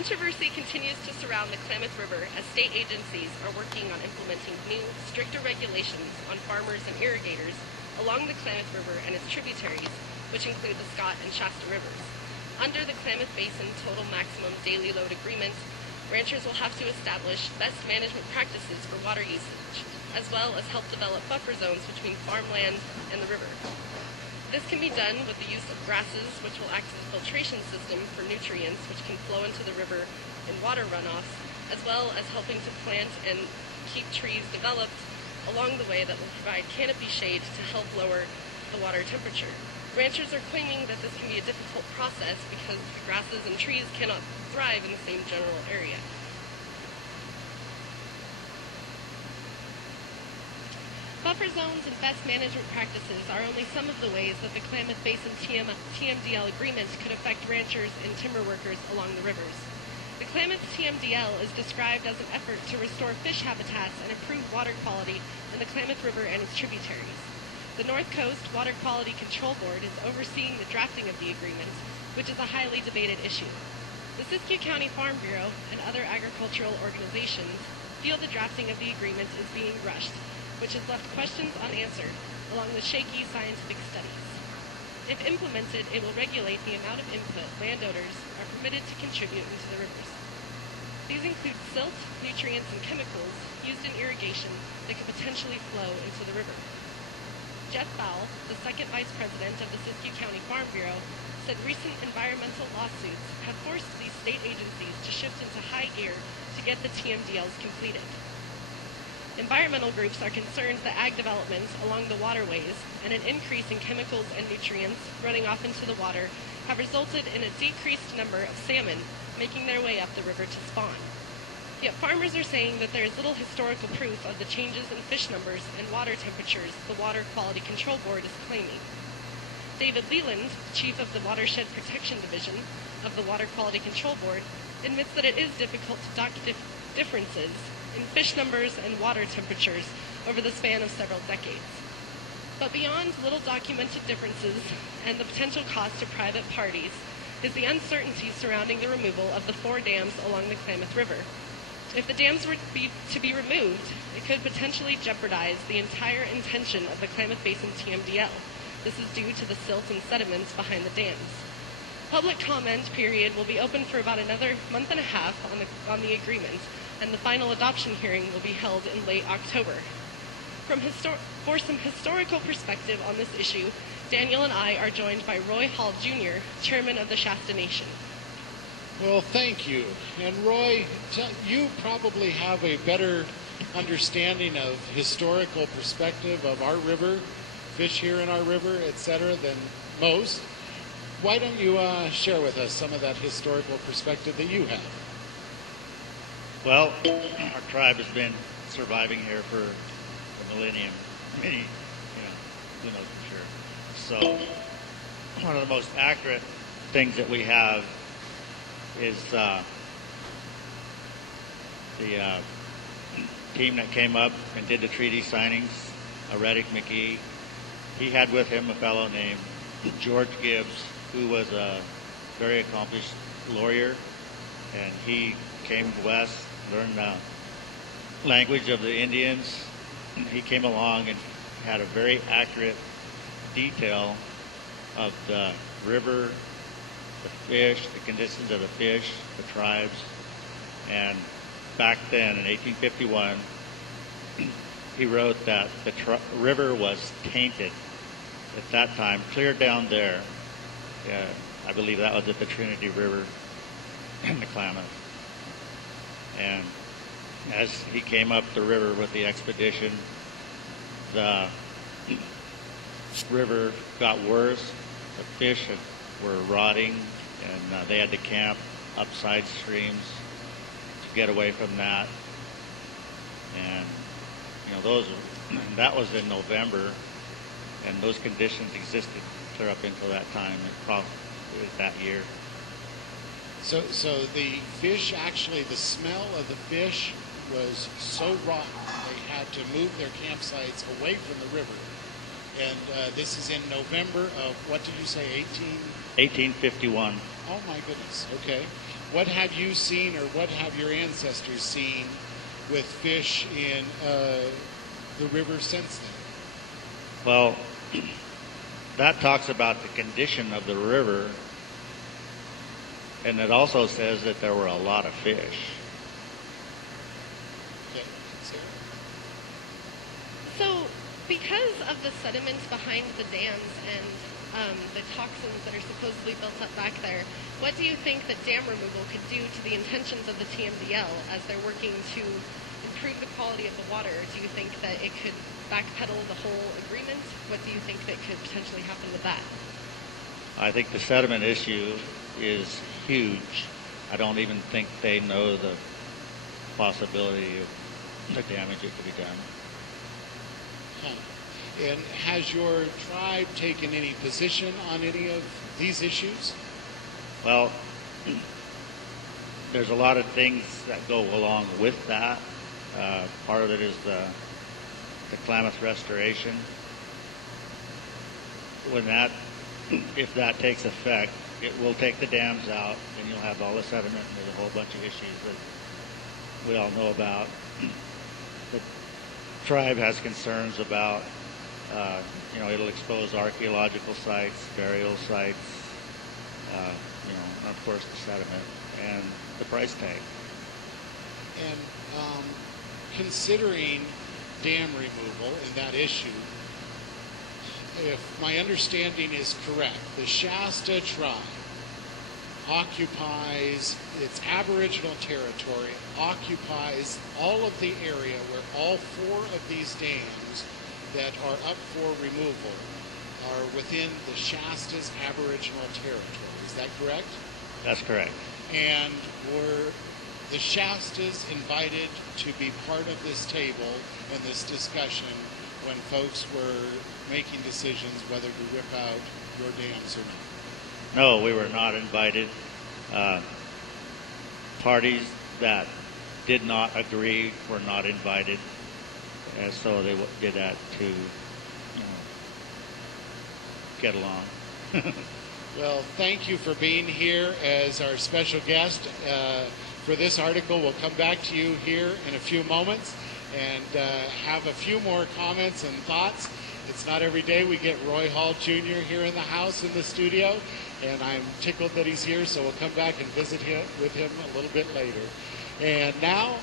Controversy continues to surround the Klamath River as state agencies are working on implementing new, stricter regulations on farmers and irrigators along the Klamath River and its tributaries, which include the Scott and Shasta rivers. Under the Klamath Basin Total Maximum Daily Load Agreement, ranchers will have to establish best management practices for water usage, as well as help develop buffer zones between farmland and the river. This can be done with the use of grasses, which will act as a filtration system for nutrients which can flow into the river in water runoffs, as well as helping to plant and keep trees developed along the way that will provide canopy shade to help lower the water temperature. Ranchers are claiming that this can be a difficult process because grasses and trees cannot thrive in the same general area. Buffer zones and best management practices are only some of the ways that the Klamath Basin TMDL agreement could affect ranchers and timber workers along the rivers. The Klamath TMDL is described as an effort to restore fish habitats and improve water quality in the Klamath River and its tributaries. The North Coast Water Quality Control Board is overseeing the drafting of the agreement, which is a highly debated issue. The Siskiyou County Farm Bureau and other agricultural organizations feel the drafting of the agreement is being rushed, which has left questions unanswered along with shaky scientific studies. If implemented, it will regulate the amount of input landowners are permitted to contribute into the rivers. These include silt, nutrients, and chemicals used in irrigation that could potentially flow into the river. Jeff Bowell, the second vice president of the Siskiyou County Farm Bureau, said recent environmental lawsuits have forced these state agencies to shift into high gear to get the TMDLs completed. Environmental groups are concerned that ag development along the waterways and an increase in chemicals and nutrients running off into the water have resulted in a decreased number of salmon making their way up the river to spawn. Yet farmers are saying that there is little historical proof of the changes in fish numbers and water temperatures the Water Quality Control Board is claiming. David Leland, chief of the Watershed Protection Division of the Water Quality Control Board, admits that it is difficult to document differences in fish numbers and water temperatures over the span of several decades. But beyond little documented differences and the potential cost to private parties is the uncertainty surrounding the removal of the 4 dams along the Klamath River. If the dams were to be removed, it could potentially jeopardize the entire intention of the Klamath Basin TMDL. This is due to the silt and sediments behind the dams. Public comment period will be open for about another month and a half on the agreement, and the final adoption hearing will be held in late October. For some historical perspective on this issue, Daniel and I are joined by Roy Hall Jr., chairman of the Shasta Nation. Well, thank you. And Roy, you probably have a better understanding of historical perspective of our river, fish here in our river, etc., than most. Why don't you share with us some of that historical perspective that you have? Well, our tribe has been surviving here for a millennium, many, who knows for sure. So one of the most accurate things that we have is the team that came up and did the treaty signings, Reddick McGee. He had with him a fellow named George Gibbs, who was a very accomplished lawyer, and he came west, learned the language of the Indians. He came along and had a very accurate detail of the river, the fish, the conditions of the fish, the tribes. And back then, in 1851, he wrote that the river was tainted at that time, clear down there. I believe that was at the Trinity River in the Klamath. And as he came up the river with the expedition, the river got worse. The fish were rotting, and they had to camp upside streams to get away from that. And that was in November, and those conditions existed clear up until that time. It probably was that year. So the fish, actually, the smell of the fish was so rotten they had to move their campsites away from the river. And this is in November of, what did you say, 1851. Oh my goodness, okay. What have you seen, or what have your ancestors seen with fish in the river since then? Well, that talks about the condition of the river, and it also says that there were a lot of fish. Okay, Sarah? So, because of the sediments behind the dams and the toxins that are supposedly built up back there, what do you think that dam removal could do to the intentions of the TMDL as they're working to improve the quality of the water? Do you think that it could backpedal the whole agreement? What do you think that could potentially happen with that? I think the sediment issue is huge. I don't even think they know the possibility of the damage that could be done. Huh. And has your tribe taken any position on any of these issues? Well, there's a lot of things that go along with that. Part of it is the Klamath restoration. If that takes effect, it will take the dams out, and you'll have all the sediment, and there's a whole bunch of issues that we all know about. The tribe has concerns about, it'll expose archaeological sites, burial sites, and of course the sediment and the price tag. And considering dam removal and that issue, if my understanding is correct, the Shasta tribe occupies its Aboriginal territory, occupies all of the area where all 4 of these dams that are up for removal are within the Shasta's Aboriginal territory. Is that correct? That's correct. And were the Shastas invited to be part of this table and this discussion when folks were making decisions whether to rip out your dams or not? No, we were not invited. Parties that did not agree were not invited, and so they did that to get along. Well, thank you for being here as our special guest for this article. We'll come back to you here in a few moments and have a few more comments and thoughts. It's not every day we get Roy Hall Jr. here in the house, in the studio, and I'm tickled that he's here, so we'll come back and visit with him a little bit later. And now